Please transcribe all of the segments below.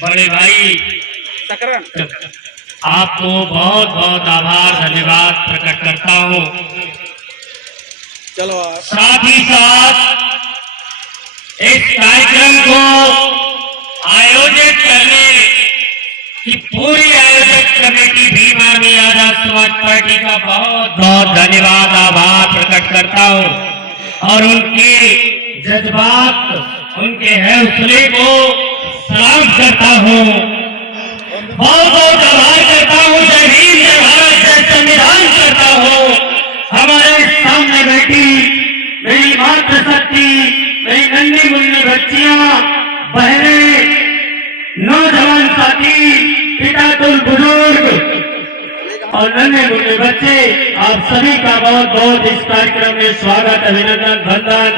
बड़े भाई आपको बहुत बहुत आभार धन्यवाद प्रकट करता हूँ। चलो साथ ही साथ इस कार्यक्रम को आयोजित करने की पूरी आयोजक committee Bhim army Azad Samaj party का बहुत बहुत धन्यवाद आभार प्रकट करता हूँ और उनके जज्बात उनके हौसले को सलाम करता हूँ। बहुत बहुत आभार करता हूँ। जय भीम, जय भारत, जय संविधान करता हूँ। हमारे सामने बैठी मेरी मातृशक्ति, मेरी नन्ही मुन्नी बच्चियां, बहनें, नौजवान साथी, पिता तुल बुजुर्ग और नन्हे मुन्ने बच्चे, आप सभी का बहुत बहुत इस कार्यक्रम में स्वागत, अभिनंदन, वंदन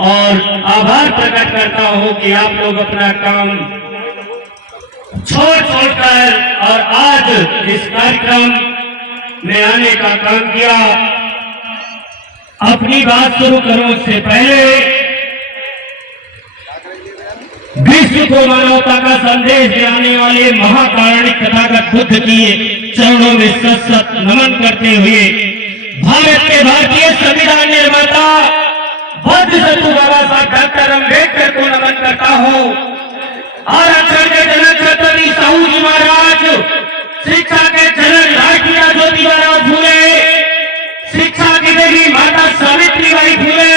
और आभार प्रकट करता हूँ कि आप लोग अपना काम छोड़कर और आज इस कार्यक्रम में आने का काम किया। अपनी बात शुरू करूं उससे पहले विश्व को मानवता का संदेश देने वाले महाकारुणिक तथागत बुद्ध की चरणों में सत नमन करते हुए भारत के भारतीय संविधान निर्माता बुद्ध शत्रु बाबा साहब डॉक्टर अम्बेडकर को नमन करता हूँ। आरक्षण के जनक छत्रपति साहू जी महाराज, शिक्षा के जनक राष्ट्रीय ज्योतिबा फूले, शिक्षा की देवी माता सावित्रीबाई फूले,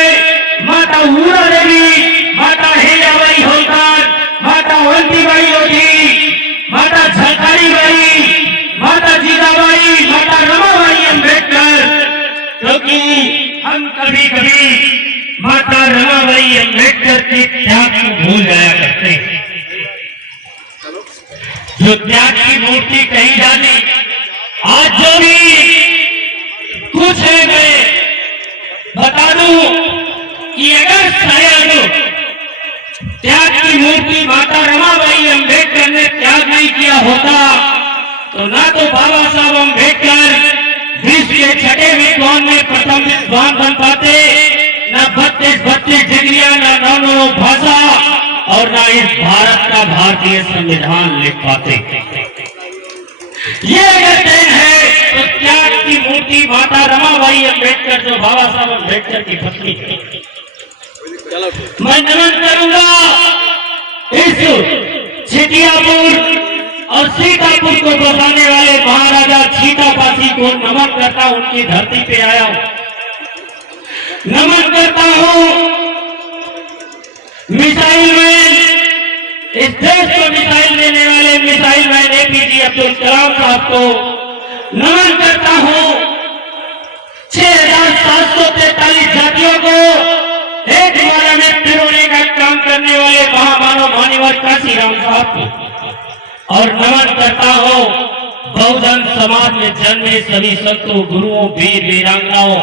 माता ऊरा देवी, माता हेलाबाई होलकर, माता अवंतीबाई लोधी, माता झलकारीबाई, माता जीजाबाई, माता रमाबाई अम्बेडकर, क्योंकि हम कभी कभी माता रमाबाई अम्बेडकर के त्याग को भूल जाया करते हैं। जो त्याग की मूर्ति कही जाती, आज जो भी कुछ है मैं बता दूं कि अगर शायद त्याग की मूर्ति माता रमाबाई अम्बेडकर ने त्याग नहीं किया होता तो ना तो बाबा साहब अम्बेडकर विश्व के छठे विद्वान में प्रथम विद्वान बन पाते, ना 32 डिग्रियां, ना 9 भाषा और ना इस भारत का भारतीय संविधान लिख पाते। ये अगर देन है तो त्याग की मूर्ति माता रमाबाई अम्बेडकर, जो बाबा साहब अम्बेडकर की पत्नी थी। मैं नमन करूंगा इस छिटियापुर और सीतापुर को बसाने वाले महाराजा सीतापासी को नमन करता हूं। उनकी धरती पे आया हूं, नमन करता हूं। मिसाइल मैन, इस देश को मिसाइल देने वाले missile man APJ Abdul Kalam साहब को नमन करता हूं। 6743 जातियों को एक बार में पिरोने का काम करने वाले महामानव मान्यवर काशीराम साहब को और नमन करता हूं बहुजन समाज में जन्मे सभी संतों, गुरुओं, वीर वीरांगनाओं,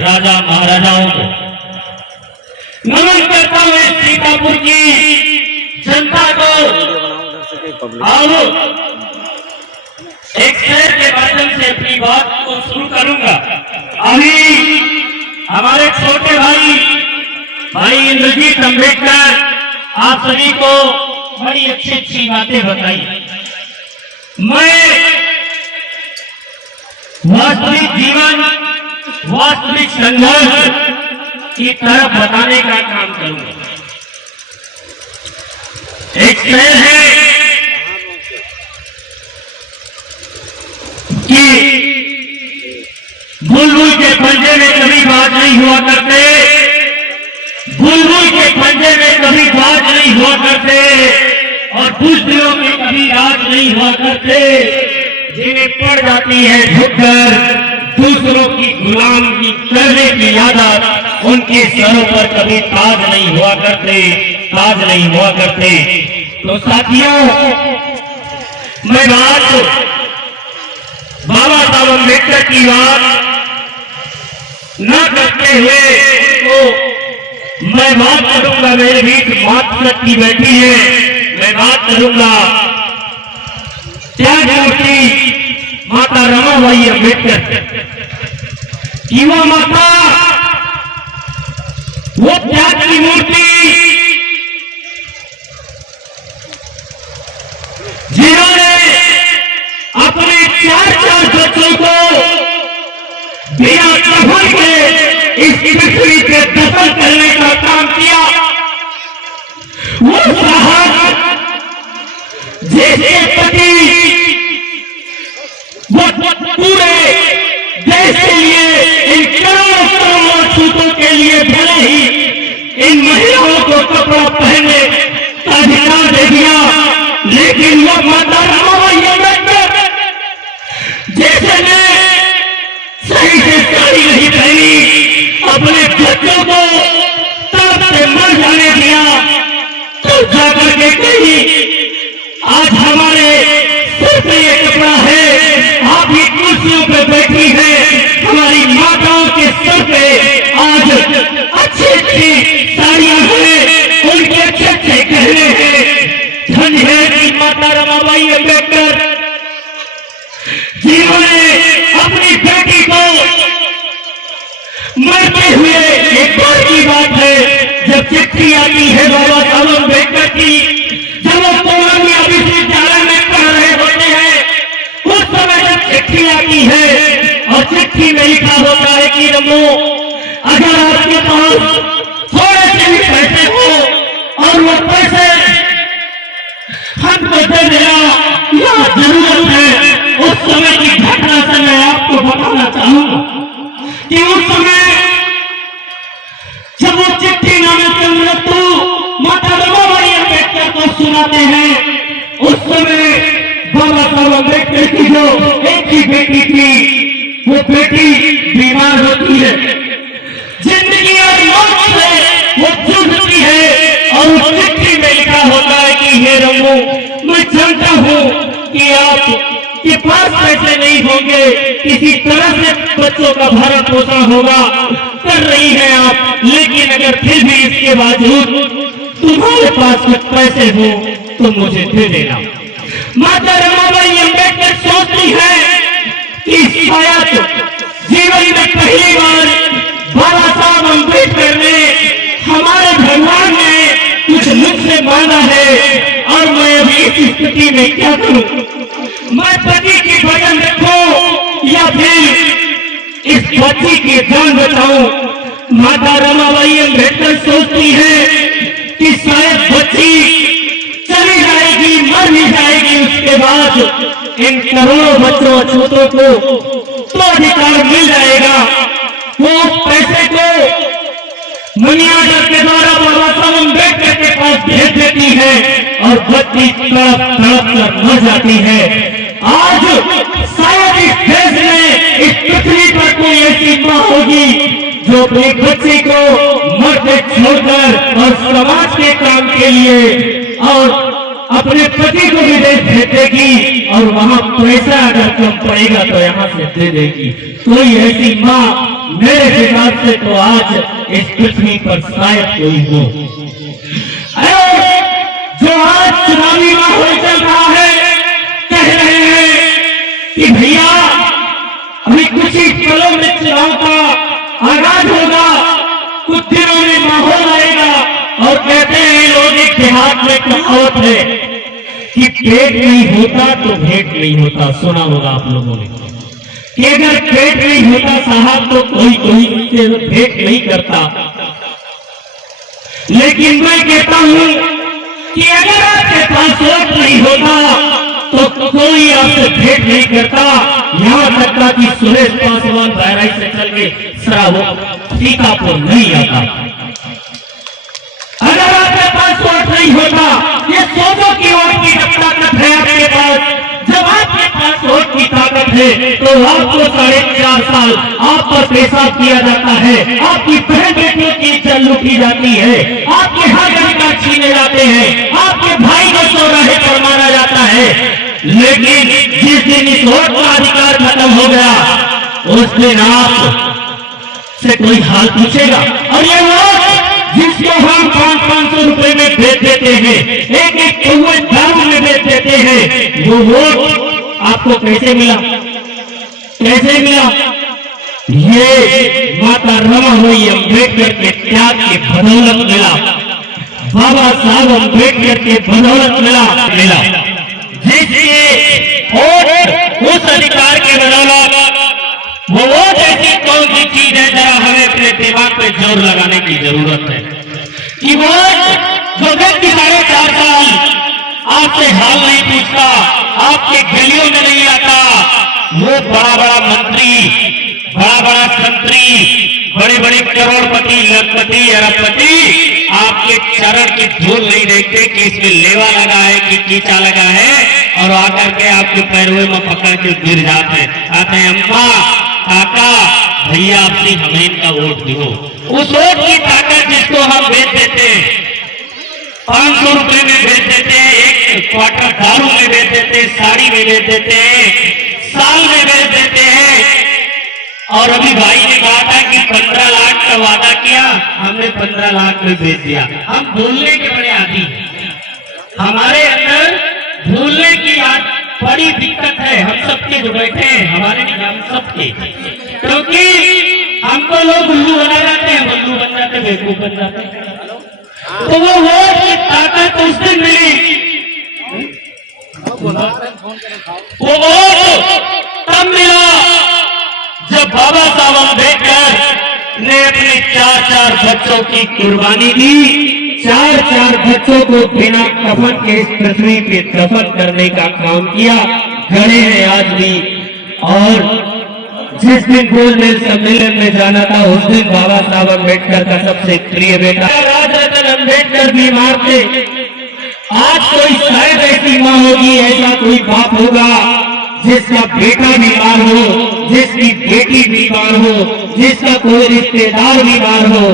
राजा महाराजाओं को नमन करता हूं। सीतापुर की जनता को और एक शेर के माध्यम से अपनी बात को शुरू करूंगा। अभी हमारे छोटे भाई इंद्रजीत अम्बेडकर आप सभी को बड़ी अच्छी अच्छी बातें बताई। मैं वास्तविक जीवन, वास्तविक संघर्ष की तरफ बताने का काम करूंगा। एक शेर है कि बुलबुल के पंजे में कभी बाज नहीं हुआ करते, बुलबुल के पंजे में कभी बाज नहीं हुआ करते और बुज़दिलों में कभी राज नहीं हुआ करते, जिन्हें पड़ जाती है झुककर दूसरों की गुलामी करने की आदत, उनके सरों पर कभी ताज नहीं हुआ करते, ताज नहीं हुआ करते। तो साथियों, मैं बात बाबा साहब अम्बेडकर की बात न करते हुए तो मैं बात करूंगा, मेरे बीच मातृशक्ति बैठी है, मैं बात करूंगा त्याग मूर्ति माता रमाबाई अम्बेडकर। युवा माता वो त्याग की मूर्ति अपने 4 बच्चों को बिना कफन के इस पृथ्वी पे दफन करने का काम किया। वो साहब जिसके प्रति वो पूरे देश के लिए, इन करोड़ों छूतों के लिए भले ही इन महिलाओं को कपड़ा पहनने का अधिकार दे दिया, लेकिन वो माता रमाबाई अम्बेडकर जिसने सही से साड़ी नहीं पहनी, अपने बच्चों को तड़प से मर जाने दिया, तो जाकर के कही आज हमारे सिर पे ये कपड़ा है, आप ये कुर्सियों पे बैठी है, हमारी माताओं के सर पे आज अच्छी अच्छी साड़ियां हैं, उनके अच्छे अच्छे गहने हैं। धन है कि माता रमाबाई अम्बेडकर जिन्होंने अपनी बेटी को मरते हुए, एक बार की बात है जब चिट्ठी आती है बाबा साहब अम्बेडकर की, जब वो कोलंबिया विश्वविद्यालय में पढ़ रहे होते हैं, उस समय जब चिट्ठी आती है और चिट्ठी में लिखा होता है कि रमो, अगर आपके पास थोड़े से भी पैसे हो और वो पैसे हमको दे देना या जरूरत है, उस समय की घटना से मैं आपको बताना चाहूंगा कि उस समय जब वो चिट्ठी नामे चंद्रदत्तू माता रमाबाई अम्बेडकर को सुनाते हैं, उस समय बाबा साहब अम्बेडकर की जो एक ही बेटी थी, वो बेटी बीमार होती है, जिंदगी और मौत से वो जूझती है, और उस चिट्ठी में लिखा होता है कि हे रमो, मैं जानता हूं कि आप के पास पैसे नहीं होंगे, किसी तरह से बच्चों का भरण पोषण होगा, कर रही हैं आप, लेकिन अगर फिर भी इसके बावजूद तुम्हारे पास कुछ पैसे हो तो मुझे दे देना। माता रमाबाई अम्बेडकर सोचती है कि शायद जीवन में पहली बार बाबा साहब अम्बेडकर ने, हमारे भगवान ने कुछ मुझसे मांगा है, और मैं अभी इस स्थिति में क्या करूं, मैं पति की भजन रखूं या फिर इस बच्ची की जान बचाऊं। माता रमाबाई अम्बेडकर सोचती है कि शायद बच्ची चली जाएगी, मर भी जाएगी, उसके बाद इन करोड़ों बच्चों अछूतों को तो अधिकार मिल जाएगा। वो पैसे को मनी ऑर्डर के द्वारा बाबा साहब अम्बेडकर के पास भेज देती है, और बच्ची तड़प तड़प कर मर जाती है। आज शायद इस देश में, इस पृथ्वी पर कोई ऐसी मां होगी जो अपने बच्चे को मरते छोड़कर और समाज के काम के लिए और अपने पति को विदेश भेज देगी, और वहां पैसा अगर कम पड़ेगा तो यहाँ से दे देगी। कोई ऐसी मां मेरे हिसाब से तो आज इस पृथ्वी पर शायद कोई हो। जो आज चुनावी माहौल चल रहा है, कह रहे हैं कि भैया अभी कुछ ही पलों में चुनाव का आगाज होगा, कुछ दिनों में माहौल आएगा, और कहते हैं लोग एक देहात में कहावत है कि पेट नहीं होता तो भेंट नहीं होता। सुना होगा आप लोगों ने कि अगर पेट नहीं होता साहब तो कोई से भेंट नहीं करता, लेकिन मैं कहता हूं कि अगर आपके पास वोट नहीं होता तो कोई आपसे भेंट नहीं करता। यहाँ तक था कि सुरेश पासवान बहराइच से चल के सीतापुर नहीं आता। अगर आपके पास वोट नहीं होता, ये सोचो कि वोट की ताकत है आपके पास। जब आपके पास वोट की ताकत है तो आपको 4.5 साल आप पर पेशाब किया जाता है, आपकी बहन बेटियों की इज्जत लूटी जाती है, आपके हर अधिकार छीने जाते हैं, आपके भाई को चौराहे पर मारा जाता है। लेकिन जिस दिन इस वोट का अधिकार खत्म हो गया, उस दिन आप से कोई हाल पूछेगा। और ये वोट जिसको हम 500-500 रुपए में बेच देते हैं, एक कौवे दारू में बेच देते हैं, वो वोट आपको कैसे मिला? कैसे मिला? ये माता रमाबाई अम्बेडकर के त्याग के बदौलत मिला, बाबा साहब अम्बेडकर के बदौलत मिला। जिसके वोट उस अधिकार के बदौलत वो वोट ऐसी कौन सी चीज है, जरा हमें अपने दिमाग पे जोर लगाने की जरूरत है कि वोट जो व्यक्ति 4.5 साल आपसे हाल नहीं पूछता, आपके गलियों में नहीं आता, वो बड़ा बड़ा मंत्री, बड़ा बड़ा संतरी, बड़े बड़े करोड़पति, लखपति, अरबपति आपके चरण की धूल नहीं देखते कि इसमें लेवा लगा है कि कीचा लगा है, और आकर के आपके पैरों में पकड़ के गिर जाते हैं, आते हैं अम्मा, काका, भैया अपनी हमें इनका वोट दो। उस वोट की ताकत जिसको हम बेच देते हैं, 500 रुपए में बेच देते हैं, 1 क्वार्टर दारू में बेच देते हैं, साड़ी में बेच देते हैं, साल में बेच देते हैं। और अभी भाई ने कहा था कि 15 लाख का वादा किया, हमने 15 लाख में बेच दिया। हम भूलने के बड़े आदी, हमारे अंदर भूलने की बड़ी दिक्कत है। हम सबके जो बैठे हैं, हमारे नहीं, हम सबके, क्योंकि हमको लोग उल्लू बना जाते हैं, उल्लू बन जाते हैं, बेवकूफ बन जाते हैं। तो वो वोट की ताकत उस दिन मिली, वो वोट तब मिला जब बाबा साहब अम्बेडकर ने अपने 4 बच्चों की कुर्बानी दी, 4 बच्चों को बिना कफन के इस पृथ्वी पे दफन करने का काम किया। खड़े हैं आज भी। और जिस दिन गोलमेज सम्मेलन में जाना था, उस दिन बाबा साहब अम्बेडकर का सबसे प्रिय बेटा राजरत्न अम्बेडकर बीमार थे। आज कोई शायद ऐसी माँ होगी, ऐसा कोई बाप होगा जिसका बेटा बीमार हो, जिसकी बेटी बीमार हो, जिसका कोई रिश्तेदार बीमार हो,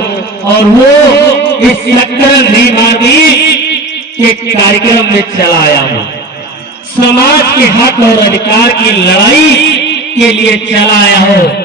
और वो इस सक्कर बीमारी के कार्यक्रम में चला आया हो, समाज के हक और अधिकार की लड़ाई के लिए चला आया हो।